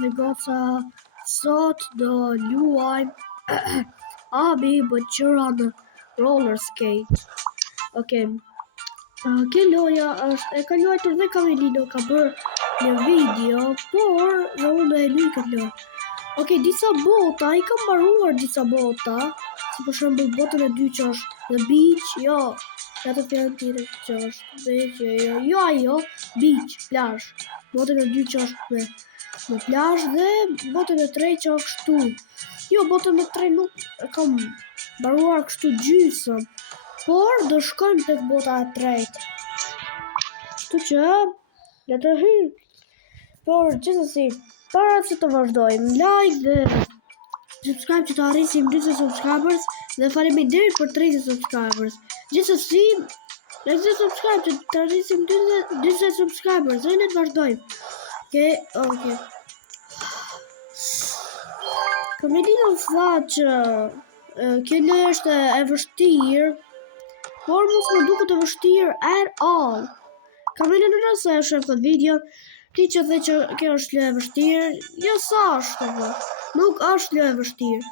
dhe goca, sot do luajmë Abi bëqëra në roller skate. Okej. Kjo loja është, e ka luajtur dhe Kamelino, ka bërë një video, por dhe unë e luaj këtë lojë. Okej, disa bota, i kam mbaruar disa bota, si për shembull botën e 2 që është The Beach, jo, ato fjalë tjetër që është beach, jo ajo, beach, plazh. Botën e 2 që është me plazh dhe botën e 3 që është kështu. Jo, botën e 3 nuk e kam mbaruar kështu gjysëm, por do shkojmë tek bota e 3. Kështu që le të hyjmë. Por gjithsesi, para se të vazhdojmë, like dhe subscribe që të arrisim 20 subscribers dhe faleminderit për 30 subscribers. Gjithsesi, like dhe subscribe që të arrisim 20 subscribers dhe le të vazhdojmë. Okej. Kamelino tha që kjo lojë është e vështirë, por mos më duket e vështirë at all. Kamelino nëse e shef këtë video, ti që the që kjo është lojë e vështirë, jo sa është apo. Nuk është lojë e vështirë.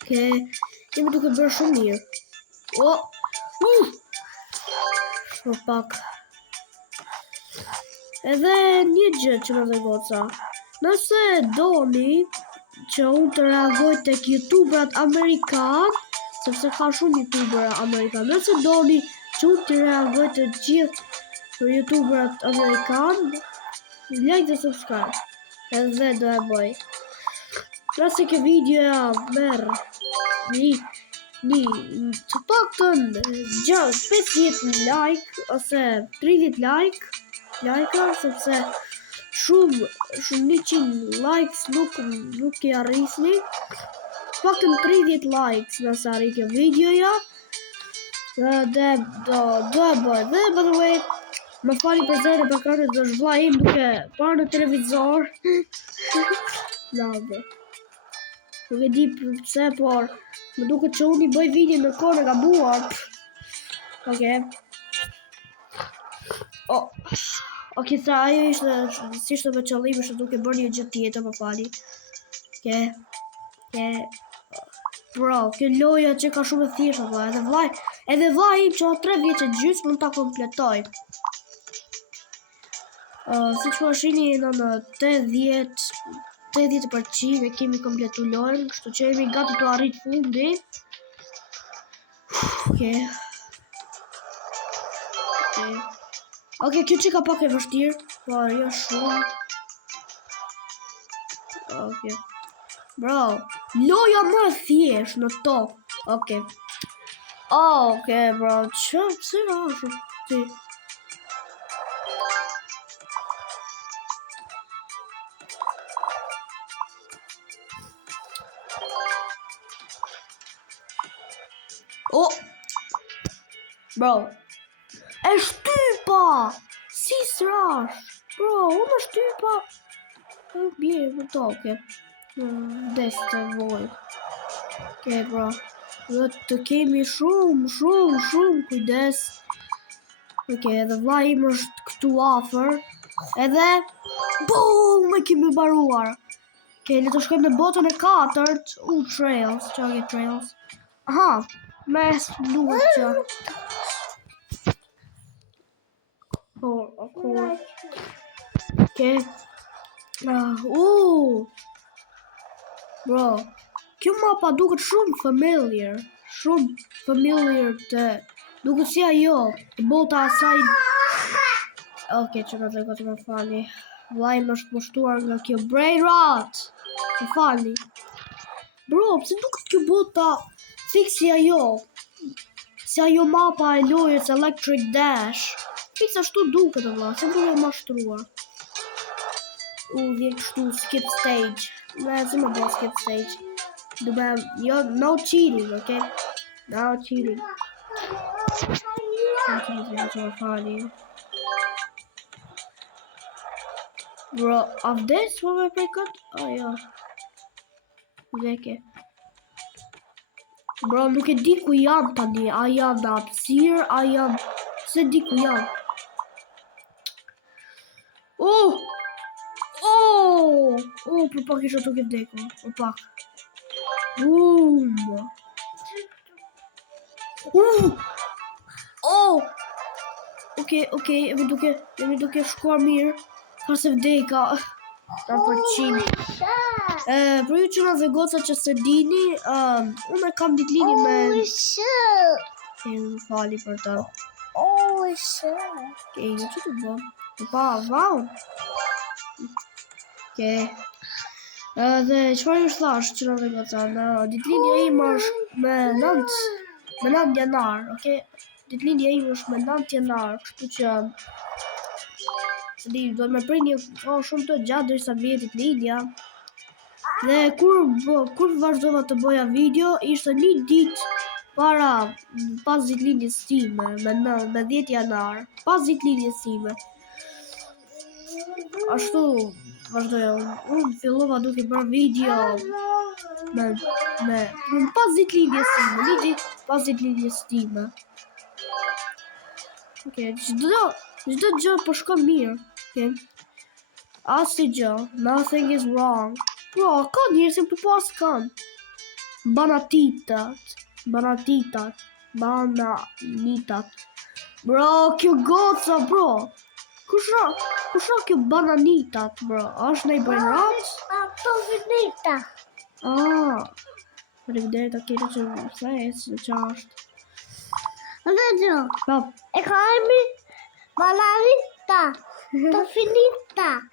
Okej, jemi duke bërë shumë mirë. Shumë pak. Edhe një gjë që më dhe goca. Nëse doni që unë të reagoj tek YouTuberat Amerikan, sepse ka shumë YouTuber Amerikan, nëse doni që unë të reagoj të gjithë për YouTuberat Amerikan, like dhe subscribe. Edhe do e bëj. Nëse ke videoja merë një të paktën 50 like ose 30 like, sepse shumë 100 likes nuk i arrisni. Paktën 30 likes nëse arri kjo videoja. Dhe do e bëj. Dhe by the way, më fali për zërë e përkërët dhe është vlla im duke parë në televizor. Nuk e di pse, por më duket që unë i bëj video në kohën e gabuar. Okej. Okej, sa ajo ishte me qëllim, ishte duke bërë një gjë tjetër, më fali. Okej. Bro, kjo loja që ka shumë e thjeshtë apo, edhe vllai im që 3 vjeç e gjys mund ta kompletoj. Siç po shihni në 80% e kemi kompletu lojën, kështu që jemi gati të arrit fundi. Okej, kjo që ka pak e vështirë, por jo shumë. Okej. Bro, loja më e thjeshtë në tokë. Okej. Okej, bro, pse është ti? Bro, e shtypa! Si s'rash? Bro, unë shtypa. Bje, më toke. Deste voj. Okej, bro. Dhe të kemi shumë kujdes. Okej, edhe vllai im është këtu afër. Edhe boom, e kemi mbaruar. Okej, le të shkojmë në botën e 4. Trails, çfarë ke trails? Aha, mes duhet që. Okej. Bro, kjo mapa duket shumë familiar. Të duket si ajo, bota asaj. Okej, që ka të më fali. Vllai më është pushtuar nga kjo brain rot. Më fali. Bro, pse duket kjo bota si ajo? Si ajo mapa e lojës Electric Dash. Fiks ashtu duket valla, se duhet e mashtruar. Vjen kështu skip stage. Zi më bëj skip stage. No cheating, okay? No cheating. Bro, avdes më me prej këtë? Jo. Veke. Bro, nuk e di ku jam tani. A jam në hapësirë, a jam... Se di ku jam. Për pak isha duke vdekur. Për pak. Boom. Okej, jemi duke shkuar mirë. Ka se vdeka. 100%. Për ju qëna dhe goca që se dini, unë kam ditëlindje me... Më fali për ta. Okej, që të bëm? Të pa vaun? Okej. Dhe çfarë ju thash qëna dhe goca? Ditëlindja im është me 9 janar, okej? Ditëlindja im është me 9 janar, kështu që... do me prej një shumë të gjatë derisa vjet ditëlindja. Dhe kur vazhdova të bëja video, ishte një ditë pas ditëlindjes time, me 10 janar, pas ditëlindjes time. Ashtu vazhdoja, unë fillova duke bërë video me pas ditëlindjes time, një ditë pas ditëlindjes time. Okej, çdo gjë po shkon mirë. Okay. Asnjë gjë, nothing is wrong. Bro, ka njerëz që po as kanë. Bananitat. Bro, kjo goca, bro. Kusha kjo bananitat, bro? Është në i brain rot? Bananita. Faleminderit, okej, që më thes, që është. Adesso, e kalmi bananita. Të finita.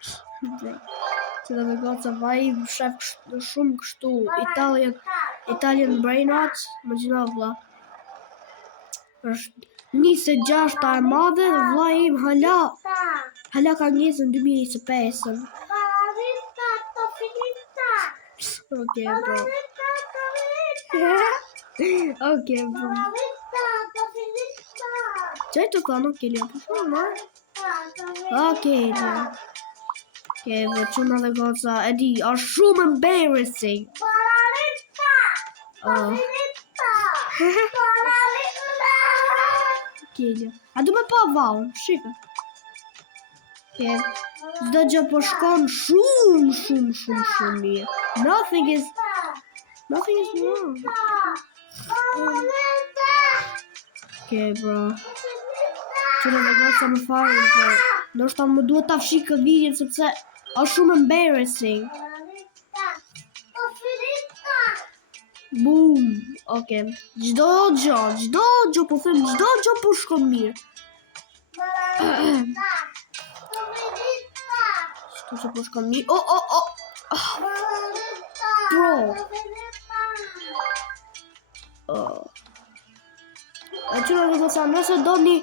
Që dhe me goca vaj shef shumë kështu Italian brain rot, më gjina vla. është 26 e madhe dhe vla im hala ka njësën 2025. Bananita të finita. Okej, bro. Okej, bro. Bananita të finita. Qaj të thonë, okej, lja, për shumë, ma? Okej, bro, qëna dhe goca, e di, është shumë embarrassing. Bananita të finita. Okej, a du me pa vaun, shika. Okej, çdo gjë po shkon shumë mirë. Nothing is wrong. Okej, bro. Qëna dhe goca më falin, bro. Ndoshta më duhet ta fshi këtë video sepse është shumë embarrassing. Boom. Okej. Çdo gjë po them, çdo gjë po shkon mirë. Çdo gjë po shkon mirë. Bro. Qëna dhe goca, nëse doni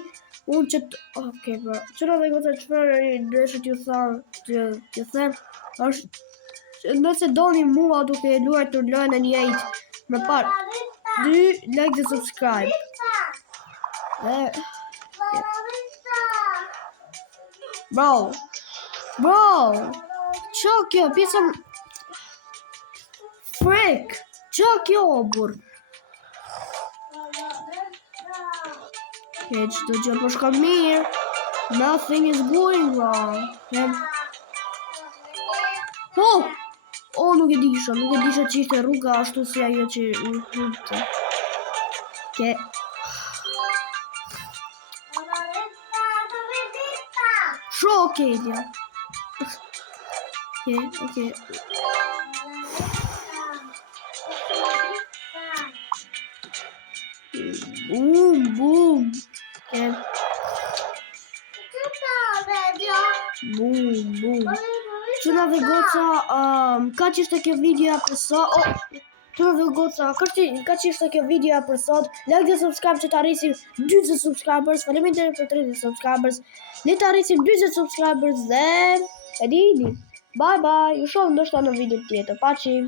unë që të... Okej, bro. Qëna dhe goca, çfarë deshe t'ju them, është... Nëse doni mua duke luajtur lojën e njëjtë me par 2 like dhe subscribe. Bro. Qa kjo, pisa... Frick. Qa kjo, burr. Okay, çdo gjë po shkon mirë. Nothing is going wrong. Nuk e disha që ishte rruga ashtu si ajo që u hudte. Okej. Okej, ja. Okej. Boom. Okay. Boom. Qëna dhe goca, ka që ishte kjo videoja për sot. Qëna dhe goca, ka që ishte kjo videoja për sot. Like dhe subscribe që të arrisim 20 subscribers. Faleminderit për 30 subscribers. Ne të arrisim 20 subscribers dhe... E dini. Bye. Ju shoh ndoshta në video tjetër. Paqim.